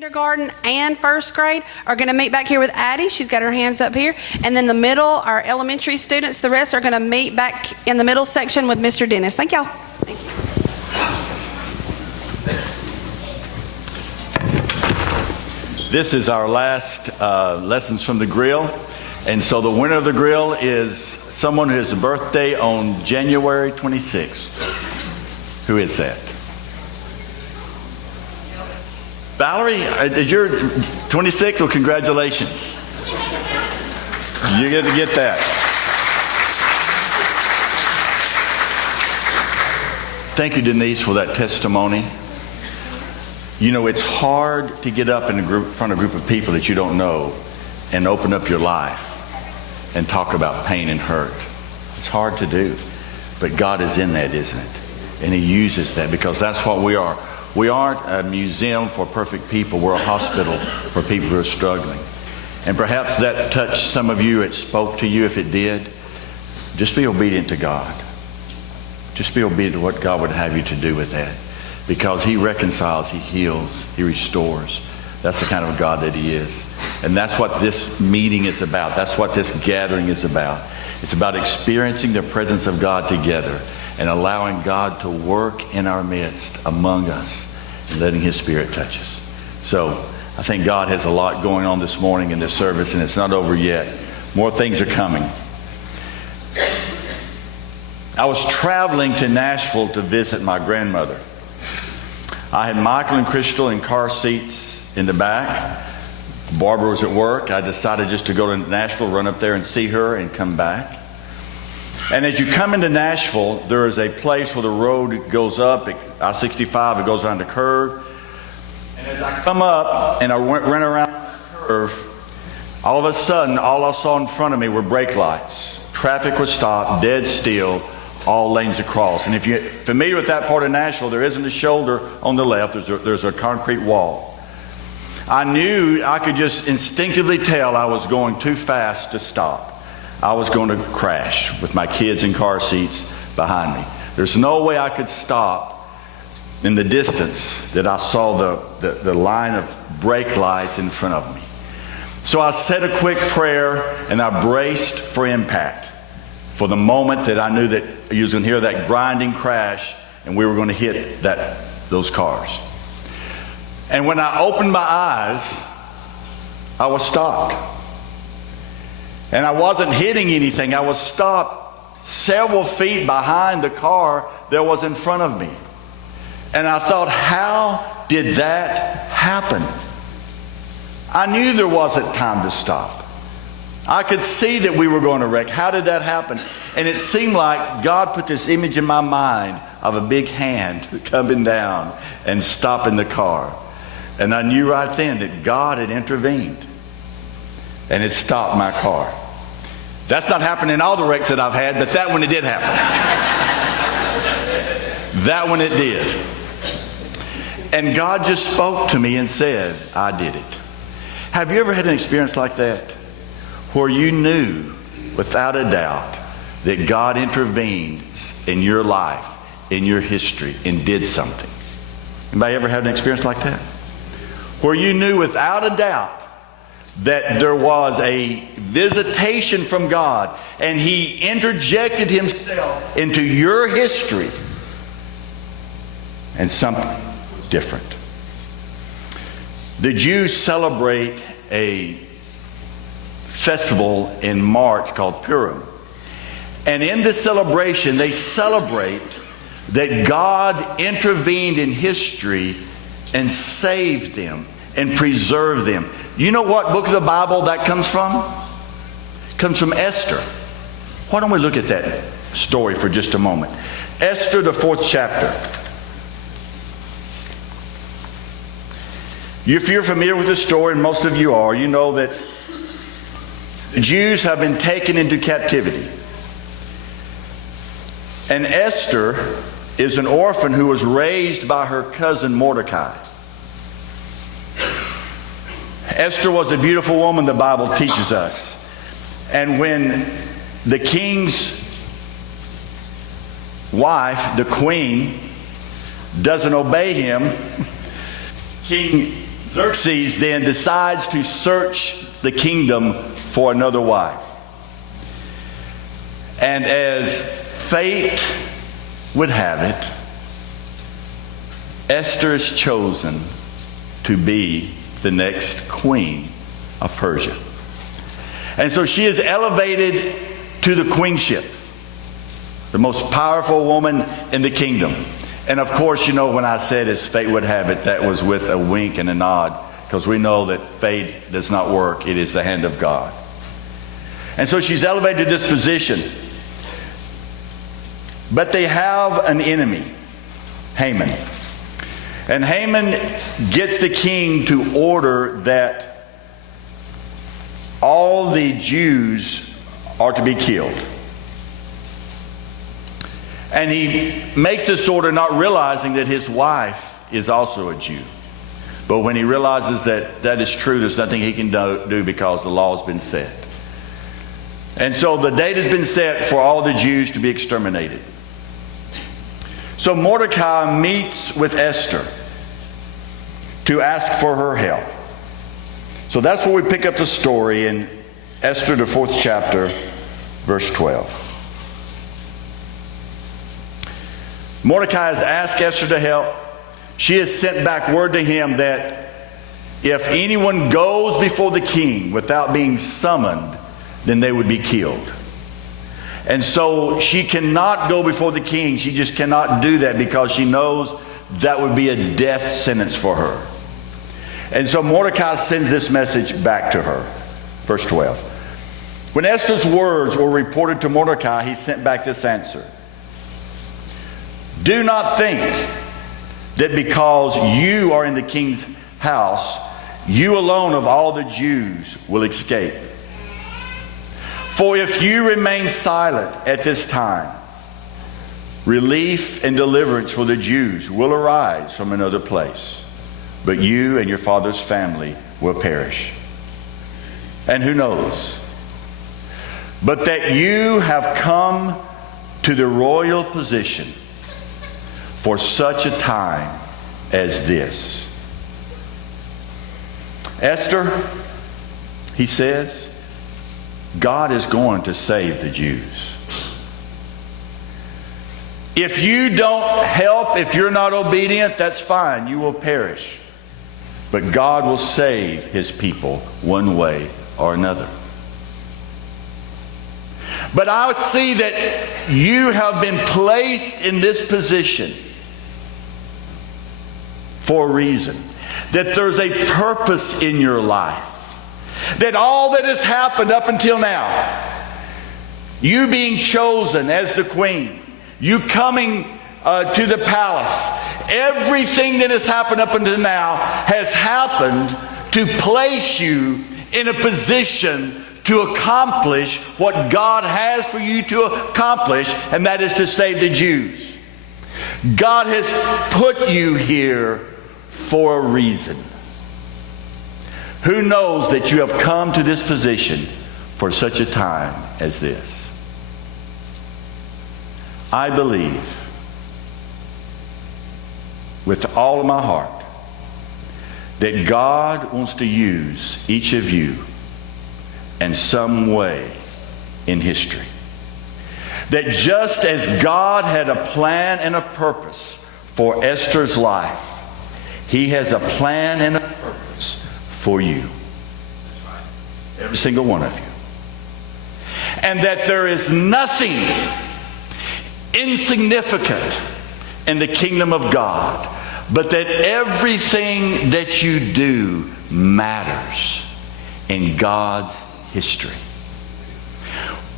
Kindergarten and first grade are going to meet back here with Addie. She's got her hands up here. And then the middle, our elementary students, the rest are going to meet back in the middle section with Mr. Dennis. Thank y'all. Thank you. This is our last Lessons from the Grill. And so the winner of the grill is someone who has a birthday on January 26th. Who is that? Valerie, is your 26? Well, congratulations. You get to get that. Thank you, Denise, for that testimony. You know, it's hard to get up in front of a group of people that you don't know and open up your life and talk about pain and hurt. It's hard to do. But God is in that, isn't it? And He uses that because that's what we are. We aren't a museum for perfect people. We're a hospital for people who are struggling. And perhaps that touched some of you. It spoke to you. If it did, just be obedient to God. Just be obedient to what God would have you to do with that. Because He reconciles, He heals, He restores. That's the kind of God that He is. And that's what this meeting is about. That's what this gathering is about. It's about experiencing the presence of God together and allowing God to work in our midst, among us, and letting His Spirit touch us. So I think God has a lot going on this morning in this service, and it's not over yet. More things are coming. I was traveling to Nashville to visit my grandmother. I had Michael and Crystal in car seats in the back. Barbara was at work. I decided just to go to Nashville, run up there and see her and come back. And as you come into Nashville, there is a place where the road goes up, I-65, it goes around the curve. And as I come up and I went around the curve, all of a sudden, all I saw in front of me were brake lights. Traffic was stopped, dead still, all lanes across. And if you're familiar with that part of Nashville, there isn't a shoulder on the left, there's a concrete wall. I knew I could just instinctively tell I was going too fast to stop. I was going to crash with my kids in car seats behind me. There's no way I could stop in the distance that I saw the line of brake lights in front of me. So I said a quick prayer and I braced for impact for the moment that I knew that you was going to hear that grinding crash and we were going to hit those cars. And when I opened my eyes, I was stopped. And I wasn't hitting anything. I was stopped several feet behind the car that was in front of me. And I thought, how did that happen? I knew there wasn't time to stop. I could see that we were going to wreck. How did that happen? And it seemed like God put this image in my mind of a big hand coming down and stopping the car. And I knew right then that God had intervened and it stopped my car. That's not happened in all the wrecks that I've had, but that one it did happen. That one it did. And God just spoke to me and said, I did it. Have you ever had an experience like that? Where you knew without a doubt that God intervened in your life, in your history, and did something. Anybody ever had an experience like that? Where you knew without a doubt that there was a visitation from God and He interjected Himself into your history and something was different. The Jews celebrate a festival in March called Purim. And in this celebration, they celebrate that God intervened in history and saved them and preserved them. You know what book of the Bible that comes from? It comes from Esther. Why don't we look at that story for just a moment? Esther, the 4th chapter. If you're familiar with the story, and most of you are, you know that the Jews have been taken into captivity. And Esther is an orphan who was raised by her cousin Mordecai. Esther was a beautiful woman, the Bible teaches us. And when the king's wife, the queen, doesn't obey him, King Xerxes then decides to search the kingdom for another wife. And as fate would have it, Esther is chosen to be the next queen of Persia. And so she is elevated to the queenship, the most powerful woman in the kingdom. And of course, you know, when I said as fate would have it, that was with a wink and a nod, because we know that fate does not work. It is the hand of God. And so she's elevated to this position. But they have an enemy, Haman. And Haman gets the king to order that all the Jews are to be killed. And he makes this order not realizing that his wife is also a Jew. But when he realizes that that is true, there's nothing he can do because the law has been set. And so the date has been set for all the Jews to be exterminated. So Mordecai meets with Esther to ask for her help. So that's where we pick up the story in Esther, the 4th chapter, verse 12. Mordecai has asked Esther to help. She has sent back word to him that if anyone goes before the king without being summoned, then they would be killed. And so she cannot go before the king. She just cannot do that because she knows that would be a death sentence for her. And so Mordecai sends this message back to her. Verse 12. When Esther's words were reported to Mordecai, he sent back this answer. Do not think that because you are in the king's house, you alone of all the Jews will escape. For if you remain silent at this time, relief and deliverance for the Jews will arise from another place, but you and your father's family will perish. And who knows? But that you have come to the royal position for such a time as this. Esther, he says, God is going to save the Jews. If you don't help, if you're not obedient, that's fine. You will perish. But God will save his people one way or another. But I would see that you have been placed in this position for a reason. That there's a purpose in your life. That all that has happened up until now, you being chosen as the queen, you coming to the palace, everything that has happened up until now has happened to place you in a position to accomplish what God has for you to accomplish, and that is to save the Jews. God has put you here for a reason. Who knows that you have come to this position for such a time as this? I believe with all of my heart that God wants to use each of you in some way in history. That just as God had a plan and a purpose for Esther's life, he has a plan and a purpose for you. Every single one of you. And that there is nothing insignificant in the kingdom of God, but that everything that you do matters in God's history.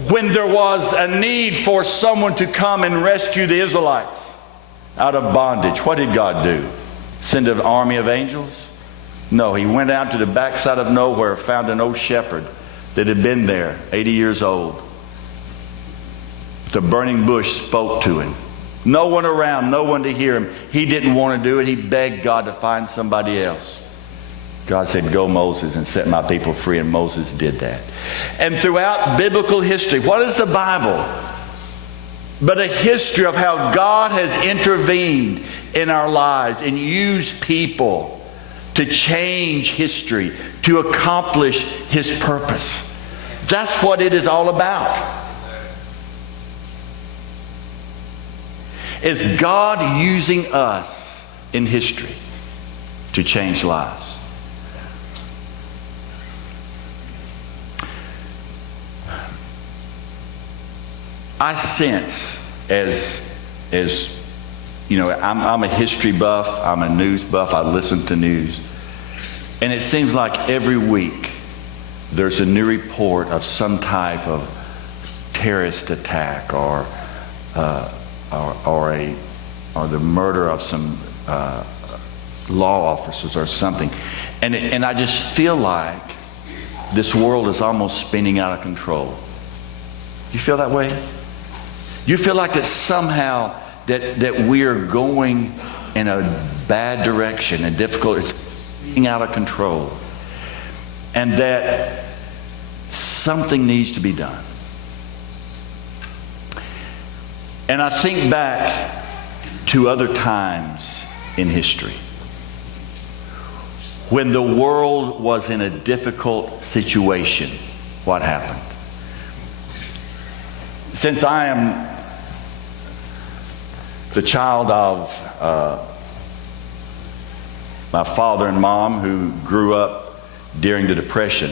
When there was a need for someone to come and rescue the Israelites out of bondage, what did God do? Send an army of angels? No, he went out to the backside of nowhere, found an old shepherd that had been there, 80 years old. The burning bush spoke to him. No one around, no one to hear him. He didn't want to do it. He begged God to find somebody else. God said, go, Moses, and set my people free. And Moses did that. And throughout biblical history, what is the Bible but a history of how God has intervened in our lives and used people to change history, to accomplish His purpose. That's what it is all about. Is God using us in history to change lives? I sense, as you know, I'm a history buff, I'm a news buff, I listen to news. And it seems like every week there's a new report of some type of terrorist attack or the murder of some law officers or something. And I just feel like this world is almost spinning out of control. You feel that way? You feel like that somehow that we are going in a bad direction and difficult, it's spinning out of control. And that something needs to be done. And I think back to other times in history when the world was in a difficult situation. What happened? Since I am the child of my father and mom who grew up during the Depression,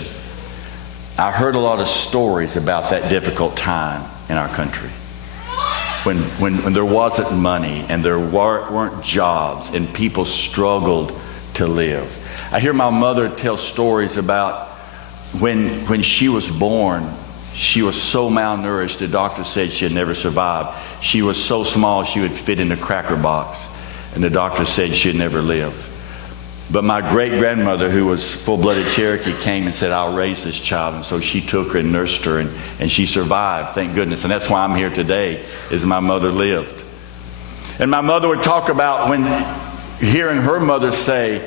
I heard a lot of stories about that difficult time in our country. When there wasn't money and there weren't jobs and people struggled to live. I hear my mother tell stories about when she was born, she was so malnourished, the doctor said she'd never survive. She was so small she would fit in a cracker box, and the doctor said she'd never live. But my great-grandmother, who was full-blooded Cherokee, came and said, I'll raise this child. And so she took her and nursed her, and she survived, thank goodness. And that's why I'm here today, is my mother lived. And my mother would talk about when hearing her mother say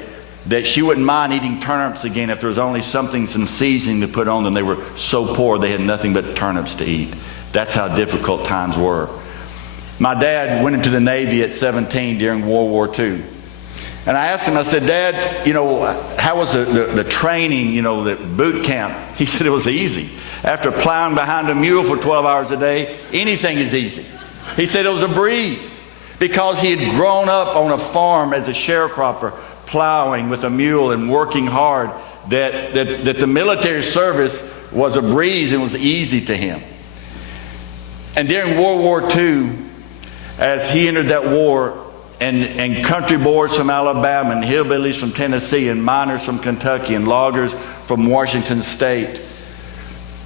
that she wouldn't mind eating turnips again if there was only something, some seasoning to put on them. They were so poor they had nothing but turnips to eat. That's how difficult times were. My dad went into the Navy at 17 during World War II. And I asked him, I said, Dad, you know, how was the training, you know, the boot camp? He said it was easy. After plowing behind a mule for 12 hours a day, anything is easy. He said it was a breeze because he had grown up on a farm as a sharecropper, plowing with a mule and working hard, that the military service was a breeze and was easy to him. And during World War II, as he entered that war, and country boys from Alabama and hillbillies from Tennessee and miners from Kentucky and loggers from Washington State,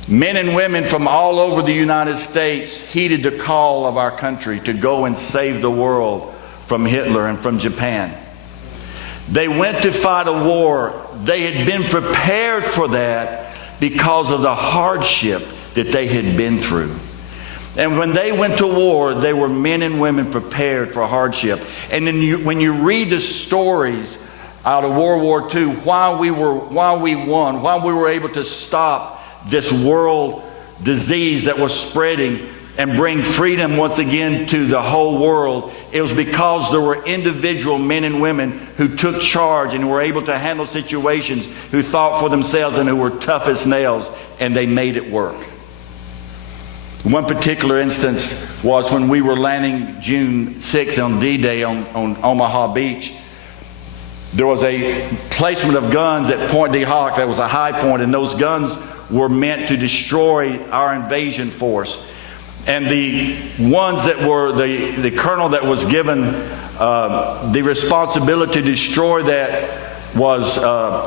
men and women from all over the United States heeded the call of our country to go and save the world from Hitler and from Japan. They went to fight a war. They had been prepared for that because of the hardship that they had been through. And when they went to war, they were men and women prepared for hardship. And then when you read the stories out of World War II, why we won, why we were able to stop this world disease that was spreading and bring freedom once again to the whole world, it was because there were individual men and women who took charge and were able to handle situations, who thought for themselves and who were tough as nails, and they made it work. One particular instance was when we were landing June 6th on D-Day on Omaha Beach. There was a placement of guns at Point D Hoc that was a high point, and those guns were meant to destroy our invasion force. And the ones that were, the colonel that was given the responsibility to destroy that was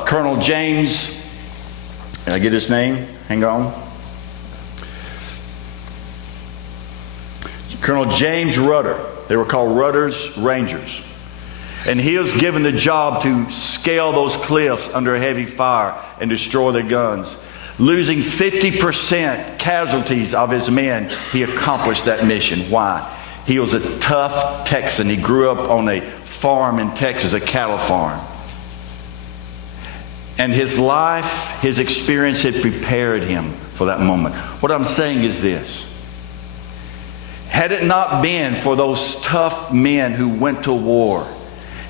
Colonel James, did I get his name? Hang on. Colonel James Rudder. They were called Rudder's Rangers. And he was given the job to scale those cliffs under heavy fire and destroy the guns. Losing 50% casualties of his men, he accomplished that mission. Why? He was a tough Texan. He grew up on a farm in Texas, a cattle farm. And his life, his experience had prepared him for that moment. What I'm saying is this. Had it not been for those tough men who went to war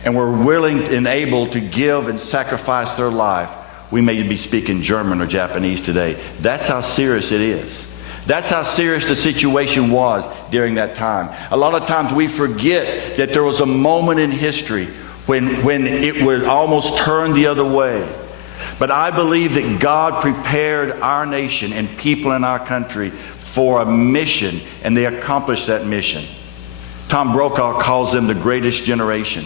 and were willing and able to give and sacrifice their life, we may be speaking German or Japanese today. That's how serious it is. That's how serious the situation was during that time. A lot of times we forget that there was a moment in history when it would almost turn the other way. But I believe that God prepared our nation and people in our country for a mission, and they accomplished that mission. Tom Brokaw calls them the greatest generation,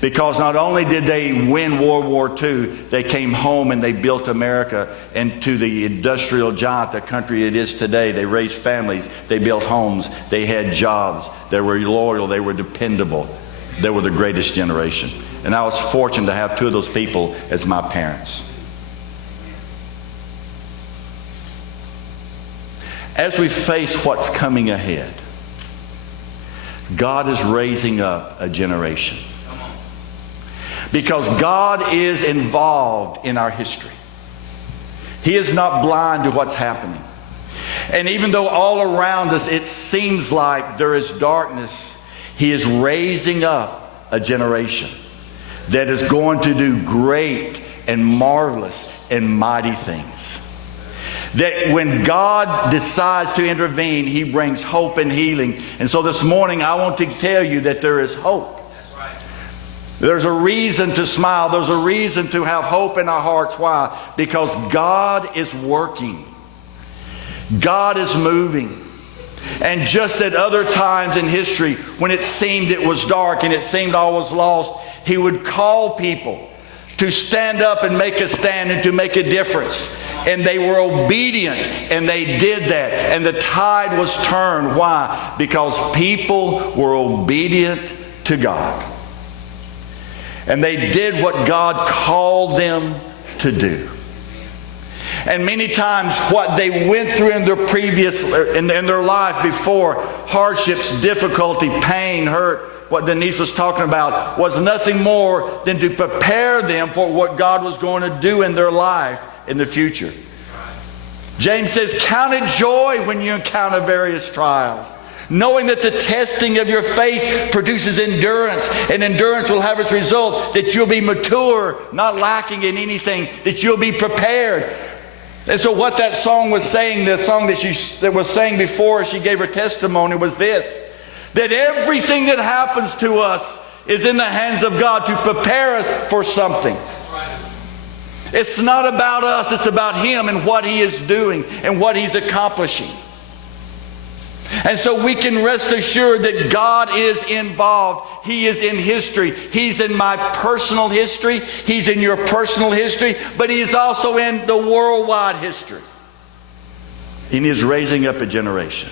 because not only did they win World War II, they came home and they built America into the industrial giant, the country it is today. They raised families, they built homes, they had jobs, they were loyal, they were dependable. They were the greatest generation. And I was fortunate to have two of those people as my parents. As we face what's coming ahead, God is raising up a generation. Because God is involved in our history. He is not blind to what's happening. And even though all around us it seems like there is darkness, He is raising up a generation that is going to do great and marvelous and mighty things. That when God decides to intervene, He brings hope and healing. And so this morning I want to tell you that there is hope. That's right. There's a reason to smile. There's a reason to have hope in our hearts. Why? Because God is working. God is moving. And just at other times in history, when it seemed it was dark and it seemed all was lost, He would call people to stand up and make a stand and to make a difference. And they were obedient, and they did that. And the tide was turned. Why? Because people were obedient to God. And they did what God called them to do. And many times what they went through in their life before, hardships, difficulty, pain, hurt, what Denise was talking about, was nothing more than to prepare them for what God was going to do in their life in the future. James says, count it joy when you encounter various trials, knowing that the testing of your faith produces endurance, and endurance will have its result that you'll be mature, not lacking in anything, that you'll be prepared. And so what that song was saying, the song that was sang before she gave her testimony, was this: that everything that happens to us is in the hands of God to prepare us for something. It's not about us, it's about Him and what He is doing and what He's accomplishing. And so we can rest assured that God is involved. He is in history. He's in my personal history. He's in your personal history. But He is also in the worldwide history. And He is raising up a generation.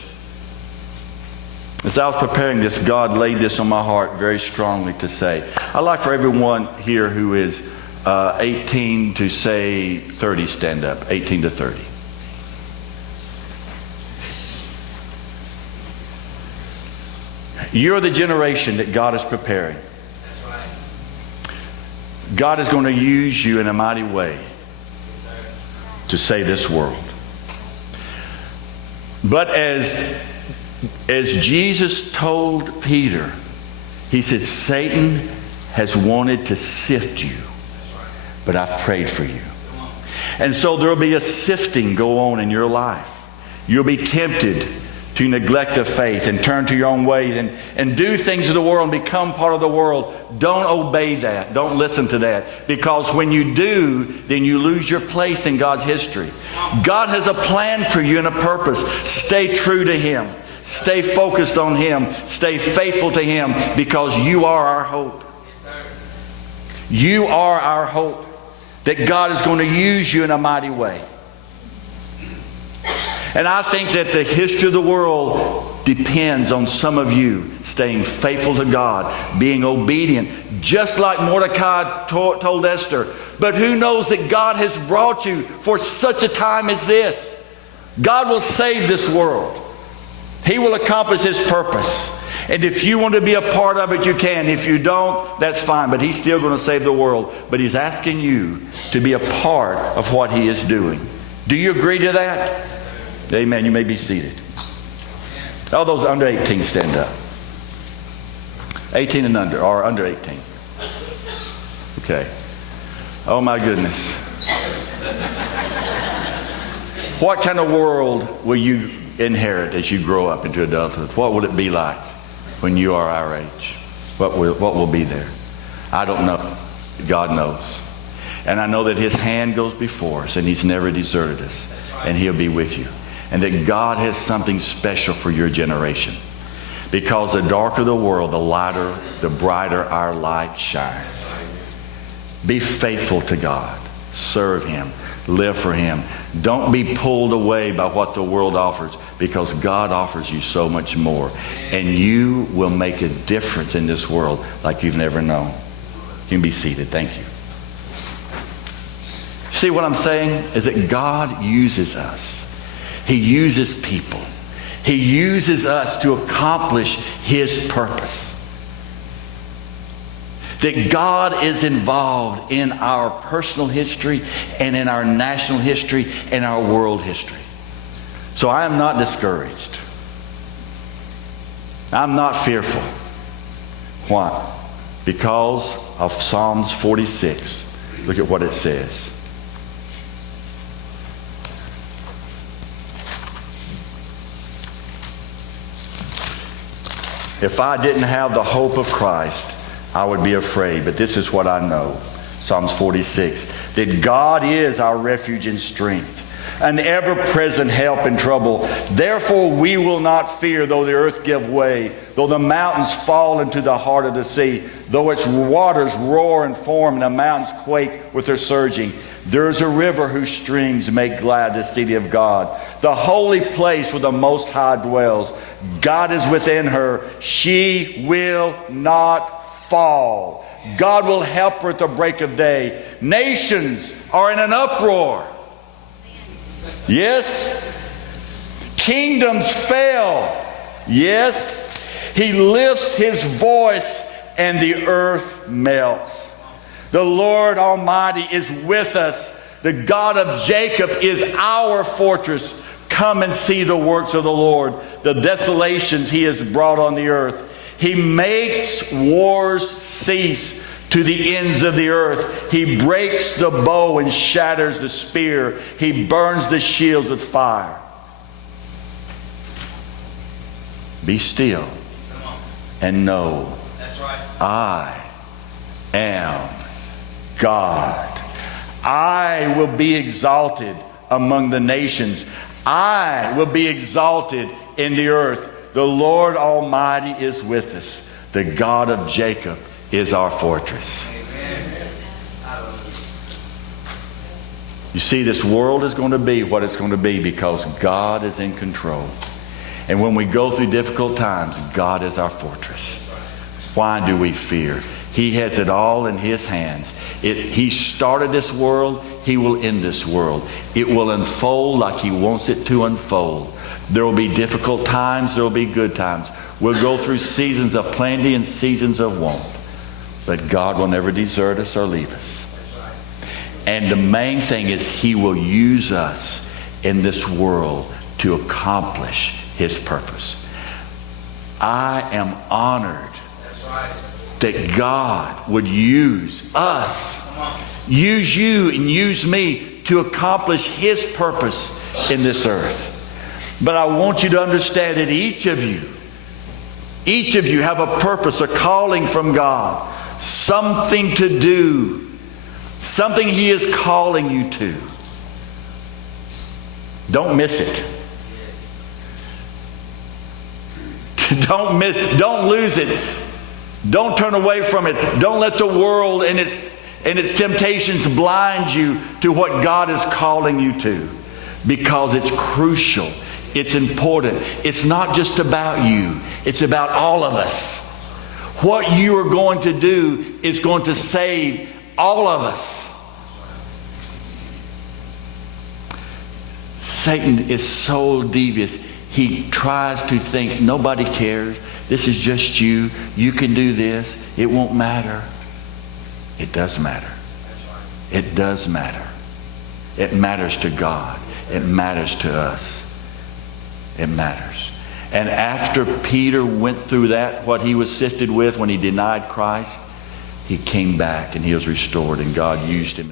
As I was preparing this, God laid this on my heart very strongly to say. I'd like for everyone here who is 18 to say 30, stand up. 18 to 30. You're the generation that God is preparing. That's right. God is going to use you in a mighty way to save this world. But as Jesus told Peter, He said, Satan has wanted to sift you, but I've prayed for you. And so there will be a sifting go on in your life. You'll be tempted to neglect the faith and turn to your own ways and do things of the world and become part of the world. Don't obey that. Don't listen to that. Because when you do, then you lose your place in God's history. God has a plan for you and a purpose. Stay true to Him. Stay focused on Him. Stay faithful to Him, because you are our hope. You are our hope. That God is going to use you in a mighty way. And I think that the history of the world depends on some of you staying faithful to God, being obedient, just like Mordecai told Esther. But who knows that God has brought you for such a time as this? God will save this world. He will accomplish His purpose. And if you want to be a part of it, you can. If you don't, that's fine. But He's still going to save the world. But He's asking you to be a part of what He is doing. Do you agree to that? Amen. You may be seated. All those under 18, stand up. 18 and under, or under 18. Okay. Oh my goodness. What kind of world will you inherit as you grow up into adulthood? What will it be like when you are our age? What will be there? I don't know. God knows. And I know that His hand goes before us and He's never deserted us. And He'll be with you. And that God has something special for your generation. Because the darker the world, the lighter, the brighter our light shines. Be faithful to God. Serve Him. Live for Him. Don't be pulled away by what the world offers, because God offers you so much more. And you will make a difference in this world like you've never known. You can be seated. Thank you. See what I'm saying? Is that God uses us. He uses people. He uses us to accomplish His purpose. That God is involved in our personal history and in our national history and our world history. So I am not discouraged. I'm not fearful. Why? Because of Psalms 46. Look at what it says. If I didn't have the hope of Christ, I would be afraid. But this is what I know. Psalms 46. That God is our refuge and strength, an ever-present help in trouble. Therefore we will not fear, though the earth give way, though the mountains fall into the heart of the sea, though its waters roar and foam and the mountains quake with their surging. There is a river whose streams make glad the city of God, the holy place where the Most High dwells. God is within her. She will not fall. God will help her at the break of day. Nations are in an uproar. Yes. Kingdoms fail. Yes. He lifts His voice and the earth melts. The Lord Almighty is with us. The God of Jacob is our fortress. Come and see the works of the Lord, the desolations He has brought on the earth. He makes wars cease to the ends of the earth. He breaks the bow and shatters the spear. He burns the shields with fire. Be still and know I am God. I will be exalted among the nations. I will be exalted in the earth. The Lord Almighty is with us. The God of Jacob is our fortress. Amen. You see, this world is going to be what it's going to be because God is in control. And when we go through difficult times, God is our fortress. Why do we fear? He has it all in His hands. He started this world. He will end this world. It will unfold like He wants it to unfold. There will be difficult times. There will be good times. We'll go through seasons of plenty and seasons of want. But God will never desert us or leave us. And the main thing is He will use us in this world to accomplish His purpose. I am honored that God would use us, use you and use me to accomplish His purpose in this earth. But I want you to understand that each of you have a purpose, a calling from God, something to do, something He is calling you to. Don't miss it. Don't lose it. Don't turn away from it. Don't let the world and its temptations blind you to what God is calling you to, because it's crucial. It's important. It's not just about you. It's about all of us. What you are going to do is going to save all of us. Satan is so devious. He tries to think nobody cares. This is just you. You can do this. It won't matter. It does matter. It does matter. It matters to God. It matters to us. It matters. And after Peter went through that, what he was sifted with when he denied Christ, he came back and he was restored, and God used him.